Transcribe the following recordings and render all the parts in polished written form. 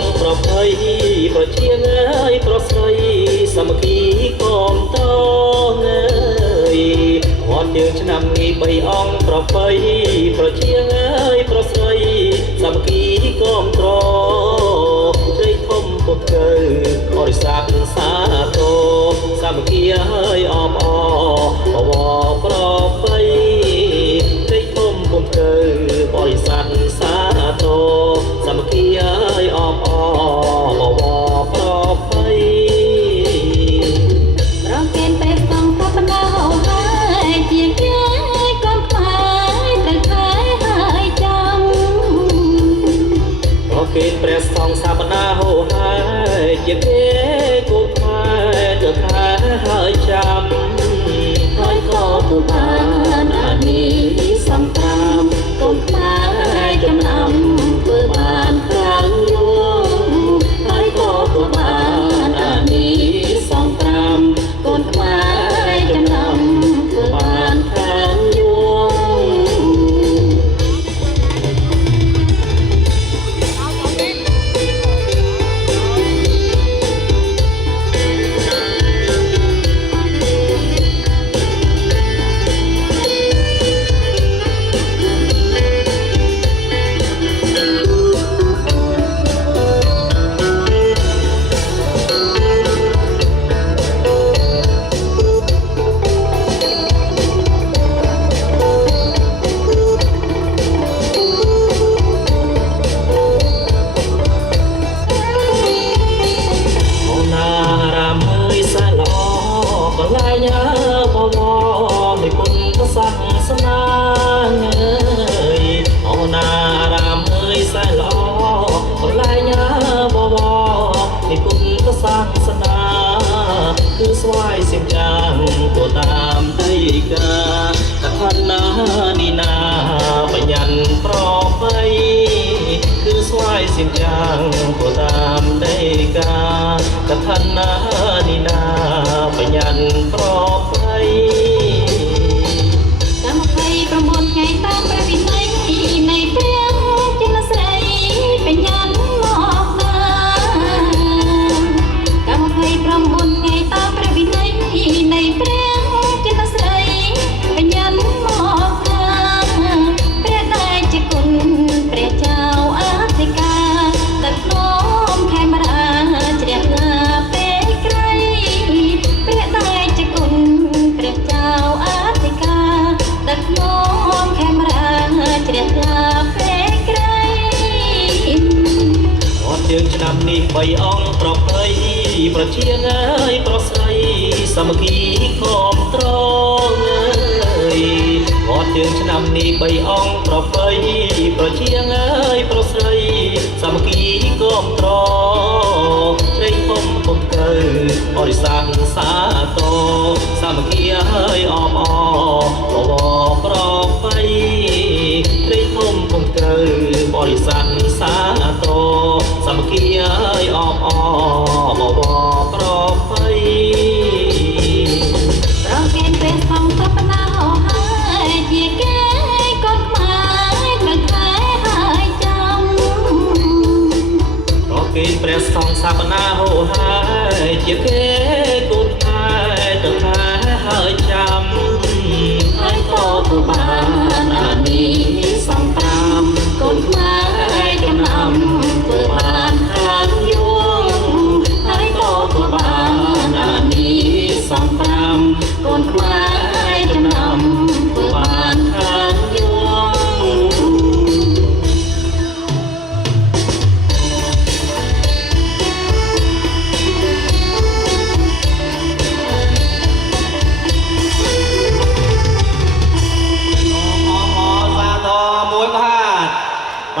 អង្គប្រភ័យប្រជាងើយប្រស្រីសាមគ្គីកុំតងើយវត្តយើងឆ្នាំនេះ3អង្គប្រភ័យប្រជាងើយប្រស្រីសាមគ្គីកុំត្រជ័យធំពុទ្ធកើបរិស័ទសាទរសាមគ្គីហើយអបអបវប្រភ័យជ័យធំពុទ្ធកើបរិស័ទសាទរសាមគ្គីហើយអបអបវប្រភ័យរងកេនពេលសងថាបណ្ដោហើយជាគេកូនខ្មែរទៅខែហើយចាំរកេនព្រះសង្ឃសាបនាហោហើយជាគេកូនខ្មែរទៅខែហើយចាំហើយក៏ពុបានអានីសង្គ្រាមកូនខ្មែរចំណាំធ្វើបានខ្លាំងយូរហើយក៏ពុបានអានីសង្គ្រាមកូនខ្មែរចំណាំធ្វើបានខ្លាំងយូរសាសនាអើយអូណារាមអើយសែនល្អបលែងបវនៃពុទ្ធសាសនាគឺស្វាយសៀមចាងទៅតាមដីកាកថាណានីណាបញ្ញត្តិប្រភ័យគឺស្វាយសៀមចាងទៅតាមដីកាកថាណានីណាបញ្ញត្តិប្រភ័យ9ថ្ងៃតាមព្រះវិន័យនៃព្រះចិនស្រីបញ្ញត្តិមកតាម29ថ្ងៃតាមព្រះវិន័យនៃព្រះចិនស្រីបញ្ញត្តិមកតាមព្រះដែលជាគុណព្រះចៅអធិការទឹកនោមខេមរាជ្រះថ្លាពេលក្រៃព្រះដែលជាគុណព្រះចៅអធិការទឹកនោមខេមរាជ្រះថ្លាពេលក្រៃអត់យើងឆ្នាំនេះ3អង្គប្រភ័យប្រជាងើយប្រស្រីសាមគ្គីខំត្រង់អើយអត់យើងឆ្នាំនេះ3អង្គប្រភ័យប្រជាងើយប្រស្រីសាមគ្គីខំត្រង់ជ្រៃធំពុទ្ធកើបរិស័ទសាទរសាមគ្គីហើយអបអបវប្រភ័យជ្រៃធំពុទ្ធកើបរិស័ទសាទរសាមគ្គីហើយអបអបវប្រភ័យរងកេនព្រះសង្ឃសាសនាហើយជាគេកូនខ្មែរទៅខែហើយចាំរកេនព្រះសង្ឃសាសនាហោហើយជាគេកូនខ្មែរទៅខែហើយចាំហើយក៏ពុបានអានីសង្គ្រាមកូនខ្មែរចំណាំធ្វើបានខ្លាំងយូរហើយក៏ពុបានអានីសង្គ្រាមកូនខ្មែរចំណាំធ្វើបានខ្លាំងយូរ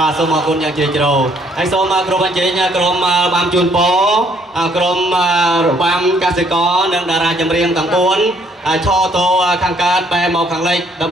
បាទសូមអរគុណយ៉ាងជ្រាលជ្រៅហើយសូមក្រុមអញ្ជើញក្រុមបាំជួនពរក្រុមរបាំកសិករនិងតារាចម្រៀងទាំង4ឈរទៅខាងកើតបែរមកខាងលិច